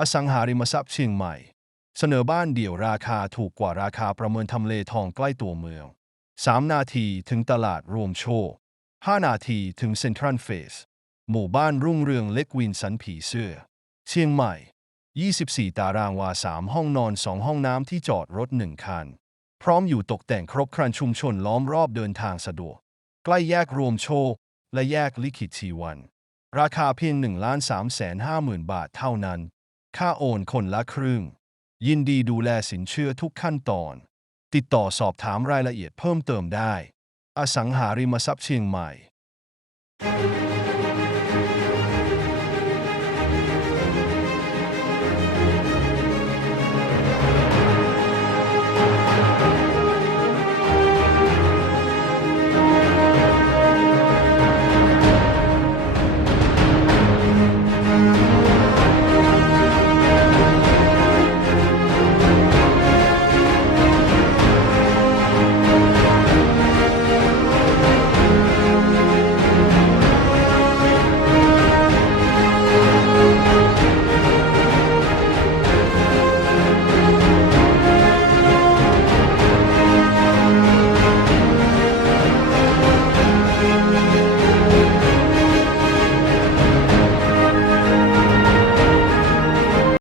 อสังหาริมทรัพย์เชียงใหม่ เสนอบ้านเดี่ยวราคาถูกกว่าราคาประเมินทำเลทองใกล้ตัวเมือง 3 นาทีถึงตลาดรวมโชค5นาทีถึงเซ็นทรัลเฟส หมู่บ้านรุ่งเรืองเล็กวินสันผีเสื้อ เชียงใหม่ 24 ตารางวา 3 ห้องนอน 2 ห้องน้ำที่จอดรถ 1 คัน พร้อมอยู่ตกแต่งครบครันชุมชนล้อมรอบเดินทางสะดวก ใกล้แยกรวมโชคและแยกลิขิตชีวัน ราคาเพียง1ล้าน3แสน5หมื่นบาทเท่านั้น ค่าโอนคนละครึ่ง ยินดีดูแลสินเชื่อทุกขั้นตอน ติดต่อสอบถามรายละเอียดเพิ่มเติมได้ อสังหาริมทรัพย์เชียงใหม่